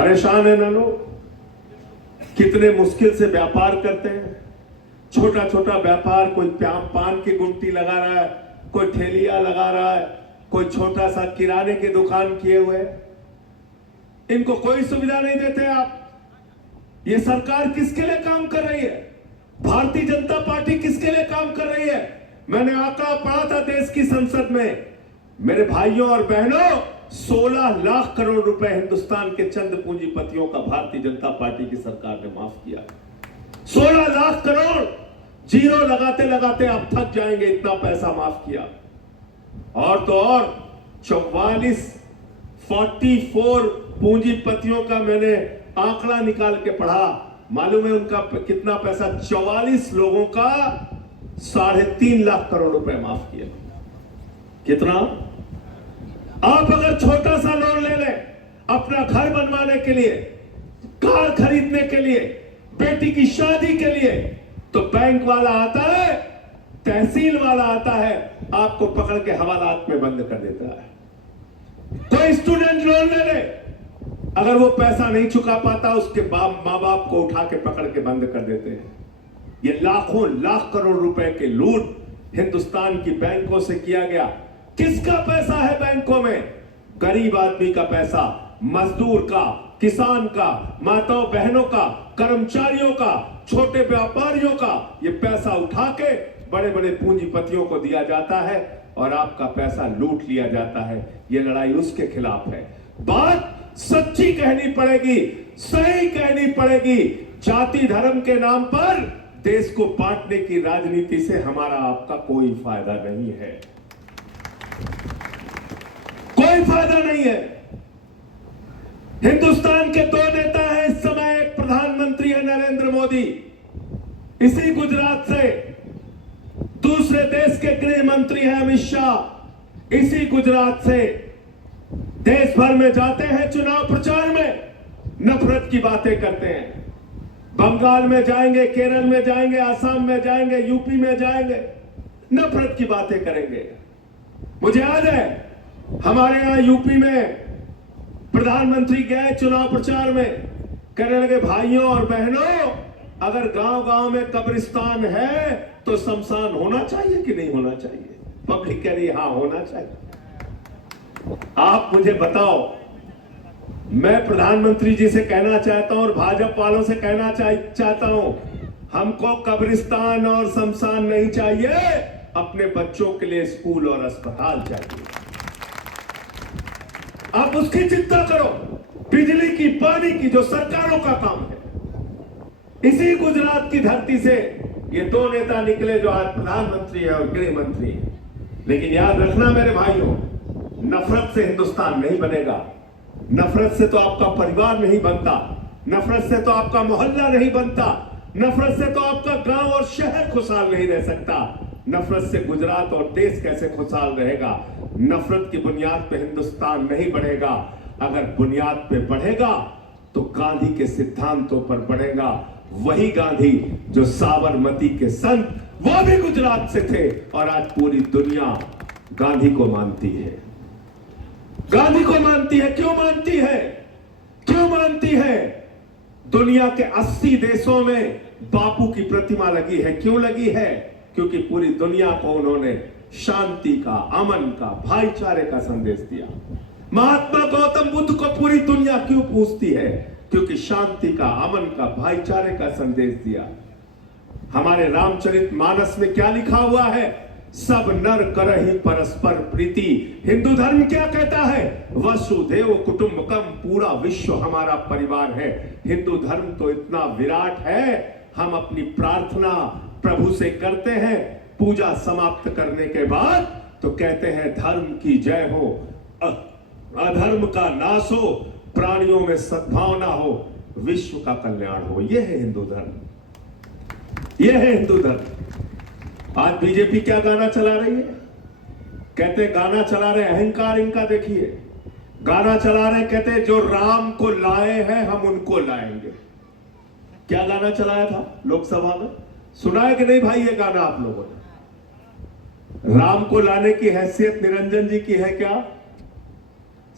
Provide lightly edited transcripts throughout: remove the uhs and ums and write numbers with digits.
परेशान है ना लोग, कितने मुश्किल से व्यापार करते हैं। छोटा छोटा व्यापार, कोई पान की गुमटी लगा रहा है, कोई ठेलिया लगा रहा है, कोई छोटा सा किराने की दुकान किए हुए, इनको कोई सुविधा नहीं देते आप। ये सरकार किसके लिए काम कर रही है? भारतीय जनता पार्टी किसके लिए काम कर रही है? मैंने आंकड़ा पढ़ा था देश की संसद में, मेरे भाइयों और बहनों, 16 लाख करोड़ रुपए हिंदुस्तान के चंद पूंजीपतियों का भारतीय जनता पार्टी की सरकार ने माफ किया। 16 लाख करोड़, जीरो लगाते लगाते आप थक जाएंगे, इतना पैसा माफ किया। और तो और 44 पूंजीपतियों का मैंने आंकड़ा निकाल के पढ़ा, मालूम है उनका कितना पैसा? 44 लोगों का 3.5 लाख करोड़ रुपए माफ किया। कितना? आप अगर छोटा सा लोन ले लें अपना घर बनवाने के लिए, कार खरीदने के लिए, बेटी की शादी के लिए, तो बैंक वाला आता है, तहसील वाला आता है, आपको पकड़ के हवालात में बंद कर देता है। कोई स्टूडेंट लोन ले ले, अगर वो पैसा नहीं चुका पाता, उसके मां बाप को उठा के पकड़ के बंद कर देते हैं। ये लाखों लाख करोड़ रुपए के लूट हिंदुस्तान की बैंकों से किया गया। किसका पैसा है बैंकों में? गरीब आदमी का पैसा, मजदूर का, किसान का, माताओं बहनों का, कर्मचारियों का, छोटे व्यापारियों का। ये पैसा उठा के बड़े बड़े पूंजीपतियों को दिया जाता है और आपका पैसा लूट लिया जाता है। ये लड़ाई उसके खिलाफ है। बात सच्ची कहनी पड़ेगी, सही कहनी पड़ेगी। जाति धर्म के नाम पर देश को बांटने की राजनीति से हमारा आपका कोई फायदा नहीं है, कोई फायदा नहीं है। हिंदुस्तान के 2 नेता हैं इस समय, एक प्रधानमंत्री है नरेंद्र मोदी, इसी गुजरात से, दूसरे देश के गृह मंत्री हैं अमित शाह, इसी गुजरात से। देश भर में जाते हैं चुनाव प्रचार में, नफरत की बातें करते हैं। बंगाल में जाएंगे, केरल में जाएंगे, आसाम में जाएंगे, यूपी में जाएंगे, नफरत की बातें करेंगे। मुझे याद है हमारे यहां यूपी में प्रधानमंत्री गए चुनाव प्रचार में, कहने लगे भाइयों और बहनों, अगर गांव गांव में कब्रिस्तान है तो शमशान होना चाहिए कि नहीं होना चाहिए? पब्लिक कह रही है हां होना चाहिए। आप मुझे बताओ, मैं प्रधानमंत्री जी से कहना चाहता हूं और भाजपा वालों से कहना चाहता हूं, हमको कब्रिस्तान और शमशान नहीं चाहिए, अपने बच्चों के लिए स्कूल और अस्पताल चाहिए। आप उसकी चिंता करो, बिजली की, पानी की, जो सरकारों का काम है। इसी गुजरात की धरती से ये 2 नेता निकले जो आज प्रधानमंत्री है और गृह मंत्री है। लेकिन याद रखना मेरे भाइयों, नफरत से हिंदुस्तान नहीं बनेगा, नफरत से तो आपका परिवार नहीं बनता, नफरत से तो आपका मोहल्ला नहीं बनता, नफरत से तो आपका गांव और शहर खुशहाल नहीं रह सकता। नफरत से गुजरात और देश कैसे खुशहाल रहेगा? नफरत की बुनियाद पे हिंदुस्तान नहीं बढ़ेगा। अगर बुनियाद पे बढ़ेगा तो गांधी के सिद्धांतों पर बढ़ेगा। वही गांधी जो साबरमती के संत, वो भी गुजरात से थे और आज पूरी दुनिया गांधी को मानती है। गांधी को मानती है। क्यों मानती है? क्यों मानती है? दुनिया के 80 देशों में बापू की प्रतिमा लगी है। क्यों लगी है? क्योंकि पूरी दुनिया को उन्होंने शांति का, अमन का, भाईचारे का संदेश दिया। महात्मा गौतम बुद्ध को पूरी दुनिया क्यों पूजती है? क्योंकि शांति का, अमन का, भाईचारे का संदेश दिया। हमारे रामचरितमानस में क्या लिखा हुआ है? सब नर करहि परस्पर प्रीति। हिंदू धर्म क्या कहता है? वसुधैव कुटुंबकम, पूरा विश्व हमारा परिवार है। हिंदू धर्म तो इतना विराट है, हम अपनी प्रार्थना प्रभु से करते हैं, पूजा समाप्त करने के बाद तो कहते हैं धर्म की जय हो, अधर्म का नाश हो, प्राणियों में सद्भावना हो, विश्व का कल्याण हो। यह है हिंदू धर्म, यह है हिंदू धर्म। आज बीजेपी क्या गाना चला रही है? कहते गाना चला रहे अहंकार इनका देखिए, गाना चला रहे, कहते जो राम को लाए हैं हम उनको लाएंगे। क्या गाना चलाया था लोकसभा में? सुना है कि नहीं भाई ये गाना आप लोगों ने? राम को लाने की हैसियत निरंजन जी की है क्या?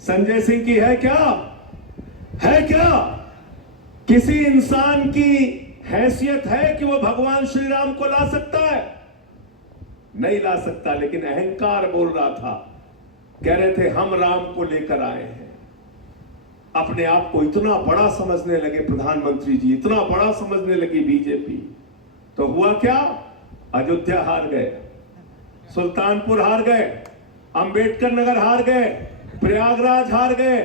संजय सिंह की है क्या? है क्या किसी इंसान की हैसियत है कि वो भगवान श्री राम को ला सकता है? नहीं ला सकता। लेकिन अहंकार बोल रहा था, कह रहे थे हम राम को लेकर आए हैं। अपने आप को इतना बड़ा समझने लगे प्रधानमंत्री जी, इतना बड़ा समझने लगी बीजेपी। तो हुआ क्या? अयोध्या हार गए, सुल्तानपुर हार गए, अंबेडकर नगर हार गए, प्रयागराज हार गए,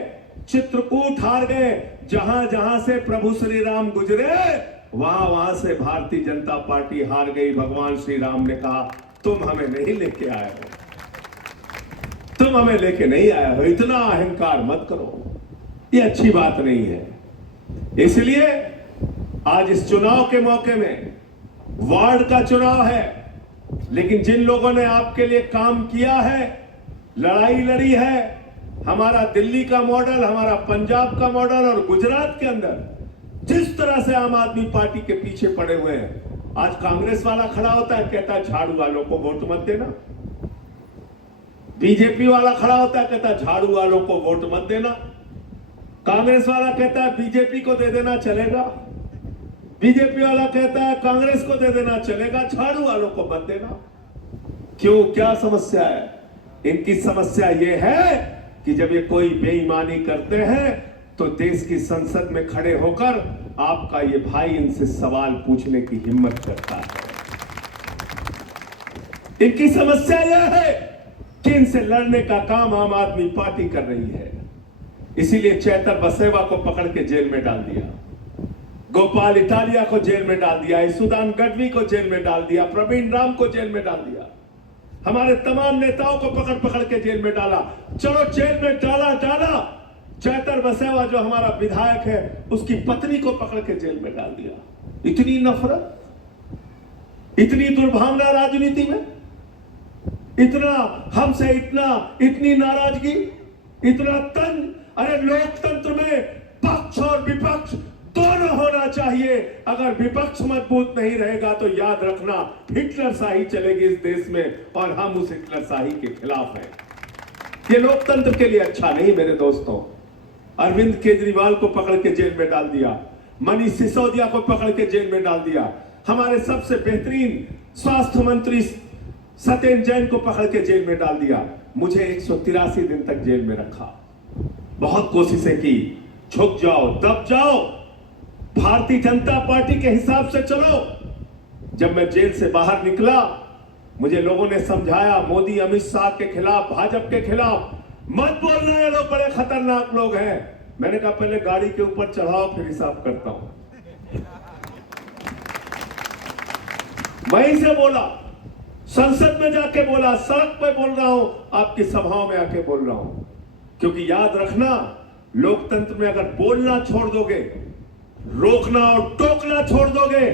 चित्रकूट हार गए। जहां जहां से प्रभु श्री राम गुजरे वहां वहां से भारतीय जनता पार्टी हार गई। भगवान श्री राम ने कहा तुम हमें नहीं लेके आए हो, तुम हमें लेके नहीं आए हो, इतना अहंकार मत करो, ये अच्छी बात नहीं है। इसलिए आज इस चुनाव के मौके में वार्ड का चुनाव है, लेकिन जिन लोगों ने आपके लिए काम किया है, लड़ाई लड़ी है, हमारा दिल्ली का मॉडल, हमारा पंजाब का मॉडल और गुजरात के अंदर जिस तरह से आम आदमी पार्टी के पीछे पड़े हुए हैं, आज कांग्रेस वाला खड़ा होता है, कहता है झाड़ू वालों को वोट मत देना। बीजेपी वाला खड़ा होता है, कहता है झाड़ू वालों को वोट मत देना। कांग्रेस वाला कहता है बीजेपी को दे देना चलेगा, बीजेपी वाला कहता है कांग्रेस को दे देना चलेगा, झाड़ू वालों को मत देना। क्यों? क्या समस्या है इनकी? समस्या यह है कि जब ये कोई बेईमानी करते हैं तो देश की संसद में खड़े होकर आपका ये भाई इनसे सवाल पूछने की हिम्मत करता है। इनकी समस्या यह है कि इनसे लड़ने का काम आम आदमी पार्टी कर रही है। इसीलिए चैतर बसेवा को पकड़ के जेल में डाल दिया, गोपाल इटालिया को जेल में डाल दिया, ईसुदान गढ़वी को जेल में डाल दिया, प्रवीण राम को जेल में डाल दिया, हमारे तमाम नेताओं को पकड़ पकड़ के जेल में डाला। चलो जेल में डाला, चैतर बसेवा जो हमारा विधायक है उसकी पत्नी को पकड़ के जेल में डाल दिया। इतनी नफरत, इतनी दुर्भावना राजनीति में, इतना हमसे इतनी नाराजगी, इतना तंज। अरे लोकतंत्र में पक्ष और विपक्ष दोनों होना चाहिए। अगर विपक्ष मजबूत नहीं रहेगा तो याद रखना हिटलरशाही चलेगी इस देश में, और हम उस हिटलरशाही के खिलाफ हैं। ये लोकतंत्र के लिए अच्छा नहीं मेरे दोस्तों। अरविंद केजरीवाल को पकड़ के जेल में डाल दिया, मनीष सिसोदिया को पकड़ के जेल में डाल दिया, हमारे सबसे बेहतरीन स्वास्थ्य मंत्री सत्येंद्र जैन को पकड़ के जेल में डाल दिया। मुझे 183 दिन तक जेल में रखा। बहुत कोशिशें की, झुक जाओ, दब जाओ, भारतीय जनता पार्टी के हिसाब से चलो। जब मैं जेल से बाहर निकला, मुझे लोगों ने समझाया मोदी अमित शाह के खिलाफ, भाजपा के खिलाफ मत बोलना, ये लोग बड़े खतरनाक लोग हैं। मैंने कहा पहले गाड़ी के ऊपर चढ़ाओ फिर हिसाब करता हूं। वहीं से बोला, संसद में जाके बोला, सड़क पे बोल रहा हूं, आपकी सभाओं में आके बोल रहा हूं। क्योंकि याद रखना, लोकतंत्र में अगर बोलना छोड़ दोगे, रोकना और टोकना छोड़ दोगे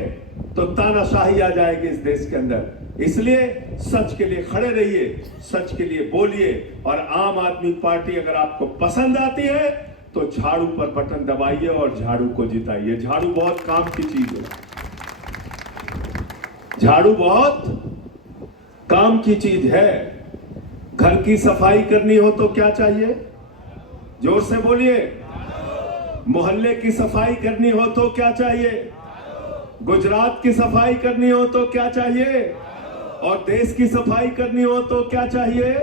तो तानाशाही आ जाएगी इस देश के अंदर। इसलिए सच के लिए खड़े रहिए, सच के लिए बोलिए, और आम आदमी पार्टी अगर आपको पसंद आती है तो झाड़ू पर बटन दबाइए और झाड़ू को जिताइए। झाड़ू बहुत काम की चीज है, झाड़ू बहुत काम की चीज है। घर की सफाई करनी हो तो क्या चाहिए? जोर से बोलिए। मोहल्ले की सफाई करनी हो तो क्या चाहिए? गुजरात की सफाई करनी हो तो क्या चाहिए? और देश की सफाई करनी हो तो क्या चाहिए?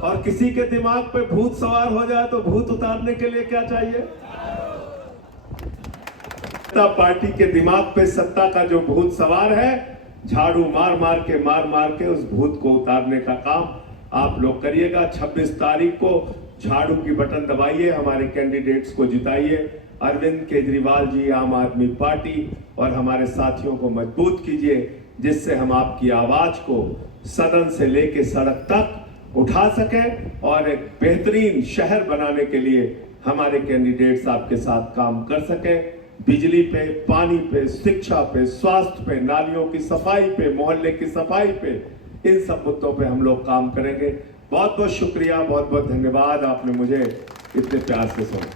और किसी के दिमाग पे भूत सवार हो जाए तो भूत उतारने के लिए क्या चाहिए? सत्ता पार्टी के दिमाग पे सत्ता का जो भूत सवार है, झाड़ू मार मार के उस भूत को उतारने का काम आप लोग करिएगा। 26 तारीख को झाड़ू की बटन दबाइए, हमारे कैंडिडेट्स को जिताइए। अरविंद केजरीवाल जी, आम आदमी पार्टी और हमारे साथियों को मजबूत कीजिए, जिससे हम आपकी आवाज को सदन से लेके सड़क तक उठा सकें और एक बेहतरीन शहर बनाने के लिए हमारे कैंडिडेट्स आपके साथ काम कर सकें। बिजली पे, पानी पे, शिक्षा पे, स्वास्थ्य पे, नालियों की सफाई पे, मोहल्ले की सफाई पे, इन सब मुद्दों पे हम लोग काम करेंगे। बहुत बहुत शुक्रिया, बहुत बहुत धन्यवाद, आपने मुझे इतने प्यार से सुना।